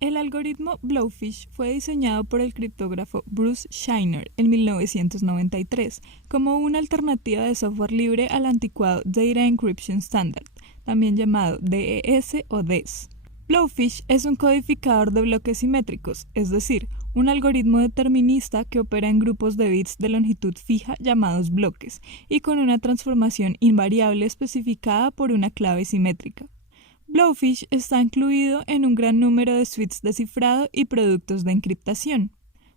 El algoritmo Blowfish fue diseñado por el criptógrafo Bruce Schneier en 1993 como una alternativa de software libre al anticuado Data Encryption Standard, también llamado DES o DES. Blowfish es un codificador de bloques simétricos, es decir, un algoritmo determinista que opera en grupos de bits de longitud fija llamados bloques y con una transformación invariable especificada por una clave simétrica. Blowfish está incluido en un gran número de suites de cifrado y productos de encriptación.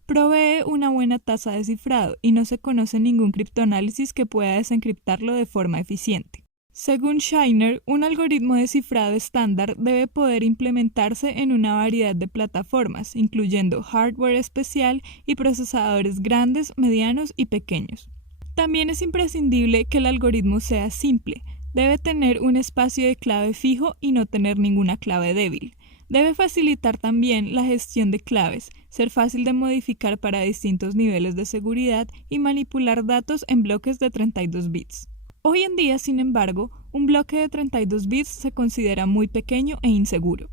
Provee una buena tasa de cifrado y no se conoce ningún criptoanálisis que pueda desencriptarlo de forma eficiente. Según Schneier, un algoritmo de cifrado estándar debe poder implementarse en una variedad de plataformas, incluyendo hardware especial y procesadores grandes, medianos y pequeños. También es imprescindible que el algoritmo sea simple. Debe tener un espacio de clave fijo y no tener ninguna clave débil. Debe facilitar también la gestión de claves, ser fácil de modificar para distintos niveles de seguridad y manipular datos en bloques de 32 bits. Hoy en día, sin embargo, un bloque de 32 bits se considera muy pequeño e inseguro.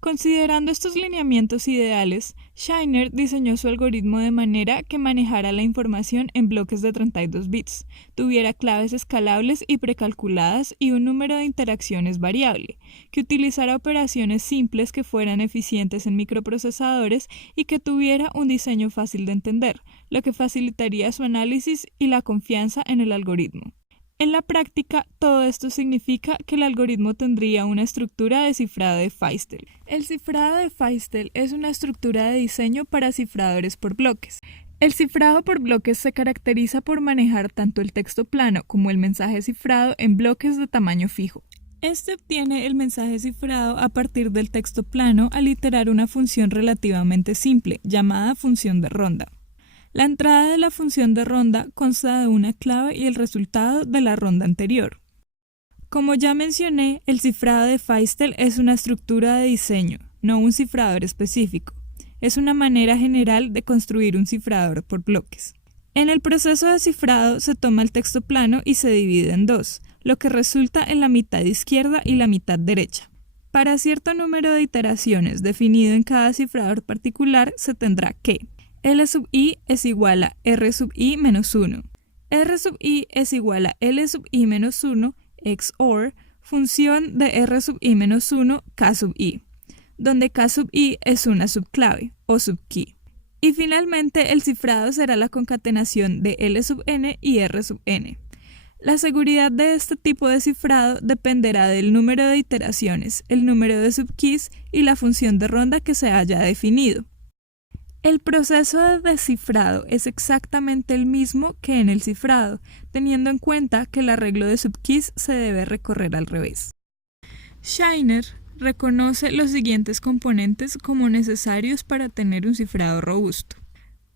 Considerando estos lineamientos ideales, Schneier diseñó su algoritmo de manera que manejara la información en bloques de 32 bits, tuviera claves escalables y precalculadas y un número de interacciones variable, que utilizara operaciones simples que fueran eficientes en microprocesadores y que tuviera un diseño fácil de entender, lo que facilitaría su análisis y la confianza en el algoritmo. En la práctica, todo esto significa que el algoritmo tendría una estructura de cifrado de Feistel. El cifrado de Feistel es una estructura de diseño para cifradores por bloques. El cifrado por bloques se caracteriza por manejar tanto el texto plano como el mensaje cifrado en bloques de tamaño fijo. Este obtiene el mensaje cifrado a partir del texto plano al iterar una función relativamente simple, llamada función de ronda. La entrada de la función de ronda consta de una clave y el resultado de la ronda anterior. Como ya mencioné, el cifrado de Feistel es una estructura de diseño, no un cifrador específico. Es una manera general de construir un cifrador por bloques. En el proceso de cifrado se toma el texto plano y se divide en dos, lo que resulta en la mitad izquierda y la mitad derecha. Para cierto número de iteraciones definido en cada cifrador particular, se tendrá que L sub i es igual a R sub i menos 1. R sub i es igual a L sub i menos 1 XOR función de R sub i menos 1 K sub i, donde K sub i es una subclave o subkey. Y finalmente el cifrado será la concatenación de L sub n y R sub n. La seguridad de este tipo de cifrado dependerá del número de iteraciones, el número de subkeys y la función de ronda que se haya definido. El proceso de descifrado es exactamente el mismo que en el cifrado, teniendo en cuenta que el arreglo de subkeys se debe recorrer al revés. Schneier reconoce los siguientes componentes como necesarios para tener un cifrado robusto.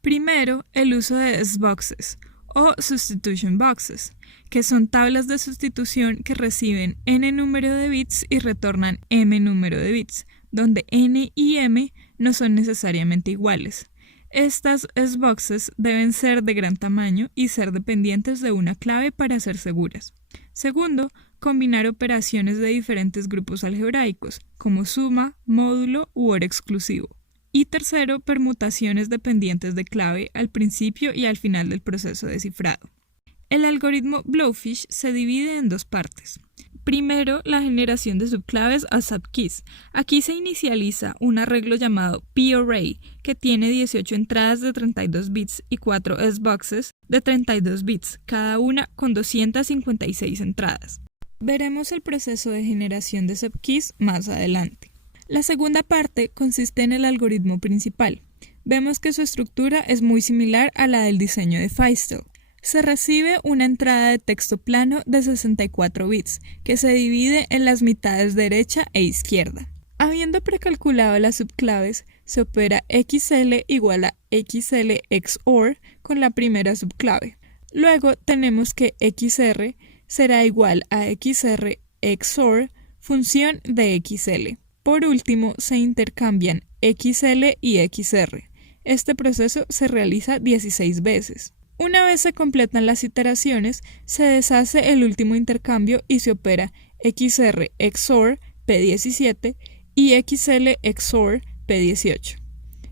Primero, el uso de S-boxes o substitution boxes, que son tablas de sustitución que reciben n número de bits y retornan m número de bits, donde n y m no son necesariamente iguales. Estas S-boxes deben ser de gran tamaño y ser dependientes de una clave para ser seguras. Segundo, combinar operaciones de diferentes grupos algebraicos, como suma, módulo u OR exclusivo. Y tercero, permutaciones dependientes de clave al principio y al final del proceso de cifrado. El algoritmo Blowfish se divide en dos partes. Primero, la generación de subclaves a subkeys. Aquí se inicializa un arreglo llamado P-Array, que tiene 18 entradas de 32 bits y 4 S-boxes de 32 bits, cada una con 256 entradas. Veremos el proceso de generación de subkeys más adelante. La segunda parte consiste en el algoritmo principal. Vemos que su estructura es muy similar a la del diseño de Feistel. Se recibe una entrada de texto plano de 64 bits, que se divide en las mitades derecha e izquierda. Habiendo precalculado las subclaves, se opera XL igual a XL XOR con la primera subclave. Luego tenemos que XR será igual a XR XOR función de XL. Por último, se intercambian XL y XR. Este proceso se realiza 16 veces. Una vez se completan las iteraciones, se deshace el último intercambio y se opera XR XOR P17 y XL XOR P18.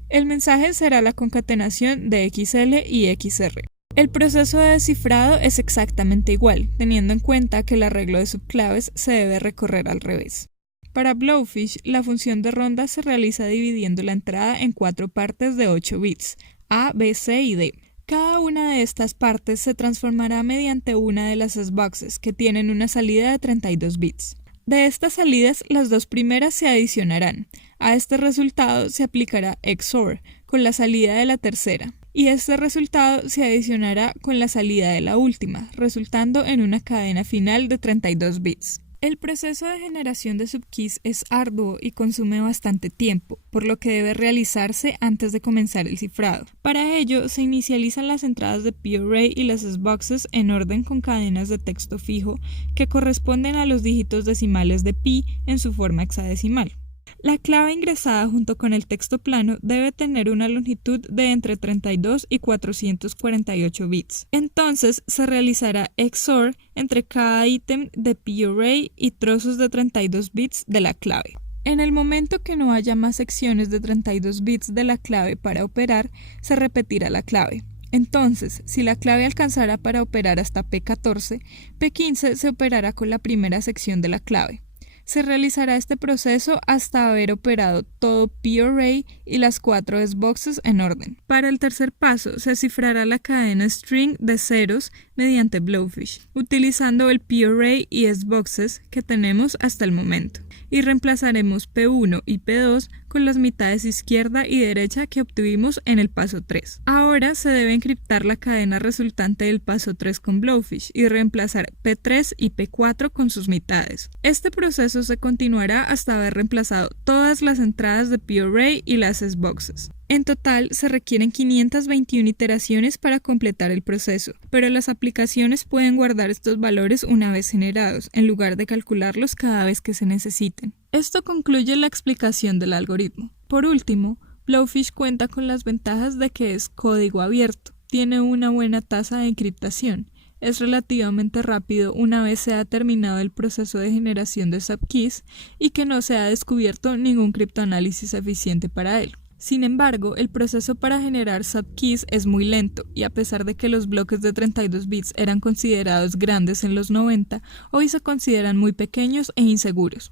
El mensaje será la concatenación de XL y XR. El proceso de descifrado es exactamente igual, teniendo en cuenta que el arreglo de subclaves se debe recorrer al revés. Para Blowfish, la función de ronda se realiza dividiendo la entrada en 4 partes de 8 bits, A, B, C y D. Cada una de estas partes se transformará mediante una de las S-boxes, que tienen una salida de 32 bits. De estas salidas, las dos primeras se adicionarán. A este resultado se aplicará XOR, con la salida de la tercera, y este resultado se adicionará con la salida de la última, resultando en una cadena final de 32 bits. El proceso de generación de subkeys es arduo y consume bastante tiempo, por lo que debe realizarse antes de comenzar el cifrado. Para ello, se inicializan las entradas de p-array y las S-boxes en orden con cadenas de texto fijo que corresponden a los dígitos decimales de pi en su forma hexadecimal. La clave ingresada junto con el texto plano debe tener una longitud de entre 32 y 448 bits. Entonces se realizará XOR entre cada ítem de p-array y trozos de 32 bits de la clave. En el momento que no haya más secciones de 32 bits de la clave para operar, se repetirá la clave. Entonces, si la clave alcanzara para operar hasta P14, P15 se operará con la primera sección de la clave. Se realizará este proceso hasta haber operado todo p-array y las 4 S-boxes en orden. Para el tercer paso, se cifrará la cadena string de ceros mediante Blowfish, utilizando el p-array y S-boxes que tenemos hasta el momento, y reemplazaremos P1 y P2 con las mitades izquierda y derecha que obtuvimos en el paso 3. Ahora se debe encriptar la cadena resultante del paso 3 con Blowfish y reemplazar P3 y P4 con sus mitades. Este proceso se continuará hasta haber reemplazado todas las entradas de p-array y las S-boxes. En total, se requieren 521 iteraciones para completar el proceso, pero las aplicaciones pueden guardar estos valores una vez generados, en lugar de calcularlos cada vez que se necesiten. Esto concluye la explicación del algoritmo. Por último, Blowfish cuenta con las ventajas de que es código abierto, tiene una buena tasa de encriptación, es relativamente rápido una vez se ha terminado el proceso de generación de subkeys y que no se ha descubierto ningún criptoanálisis eficiente para él. Sin embargo, el proceso para generar subkeys es muy lento y a pesar de que los bloques de 32 bits eran considerados grandes en los 90, hoy se consideran muy pequeños e inseguros.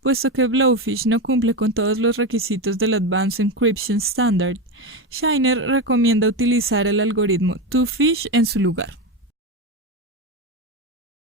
Puesto que Blowfish no cumple con todos los requisitos del Advanced Encryption Standard, Shiner recomienda utilizar el algoritmo 2Fish en su lugar.